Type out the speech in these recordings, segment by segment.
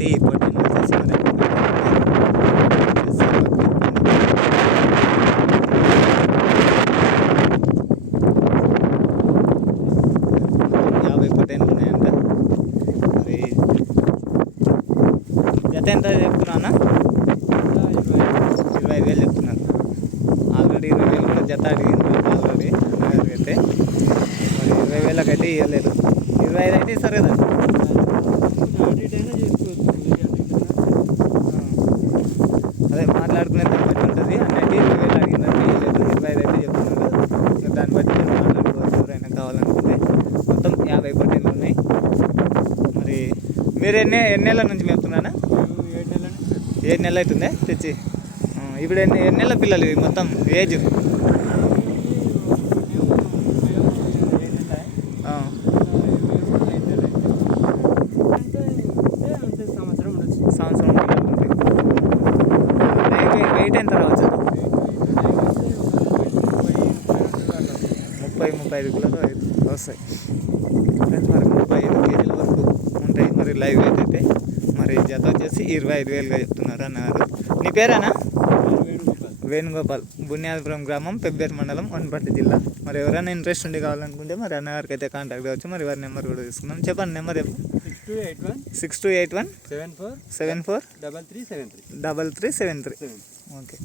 అయితే ఇప్పటి జత ఎంత చెప్తున్నా ఇరవై ఐదు వేలు చెప్తున్నాను ఆల్రెడీ ఇరవై వేలు కూడా జత అడిగింది ఆల్రెడీ అన్నగారికి అయితే మరి ఇరవై వేలకు అయితే ఇవ్వలేదు ఇరవై ఐదు అయితే ఇస్తారు కదా అదే మాట్లాడుకునే బట్టి ఉంటుంది. అన్నట్టు ఇరవై వేలు అడిగిందంటే లేదు ఇరవై ఐదు అయితే చెప్తున్నారు. ఇంకా దాన్ని బట్టి మీరు మాట్లాడుకోవచ్చు ఎవరైనా కావాలనుకుంటే. మొత్తం యాభై పొట్టేలు ఉన్నాయి. మరి మీరు ఎన్ని ఎన్ని నెలల నుంచి మేపుతున్నానా ఏడు నెలలు అవుతుందే? తెచ్చి. ఇప్పుడు ఎన్ని ఎన్ని నెలల పిల్లలు మొత్తం? ఏజ్ ఆ, సంవత్సరం పిల్లలు ఉంటాయి వెయిట్- ఎంత రావచ్చు ముప్పై ముప్పై ఐదు కిలోలు వస్తాయి. ఫ్రెండ్స్ మరి ముప్పై ఐదు కేజీల వరకు ఉంటాయి. మరి లైవ్ వెయిట్ అయితే మరి జత వచ్చేసి ఇరవై ఐదు వేలుగా చెప్తున్నారు అన్నారు. నీ పేరేనా? వేణుగోపాల్. బునియాదపురం గ్రామం పెబ్బేరు మండలం వనపర్తి జిల్లా. మరి ఎవరైనా ఇంట్రెస్ట్ ఉండి కావాలనుకుంటే మరి అన్నగారికి అయితే కాంటాక్ట్ అవ్వచ్చు మరి వారి నెంబర్ కూడా తీసుకున్నాం చెప్పండి నెంబర్ చెప్పు. Six two eight one six two eight one seven four seven four double three seven three. Double three seven three. Okay.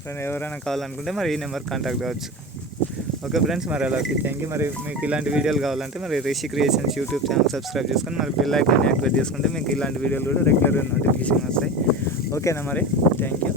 Friend ఎవరైనా కావాలనుకుంటే మరి ఈ నెంబర్ కాంటాక్ట్ అవ్వచ్చు ఓకే ఫ్రెండ్స్ మరి అలా థ్యాంక్ యూ మరి మీకు ఇలాంటి వీడియోలు కావాలంటే మరి Rishi creations YouTube channel subscribe చేసుకొని మరి బెల్ ఐకాన్ యాక్టివేట్ చేసుకుంటే మీకు ఇలాంటి వీడియోలు కూడా రెగ్యులర్గా నోటిఫికేషన్ వస్తాయి. ఓకేనా మరి? Thank you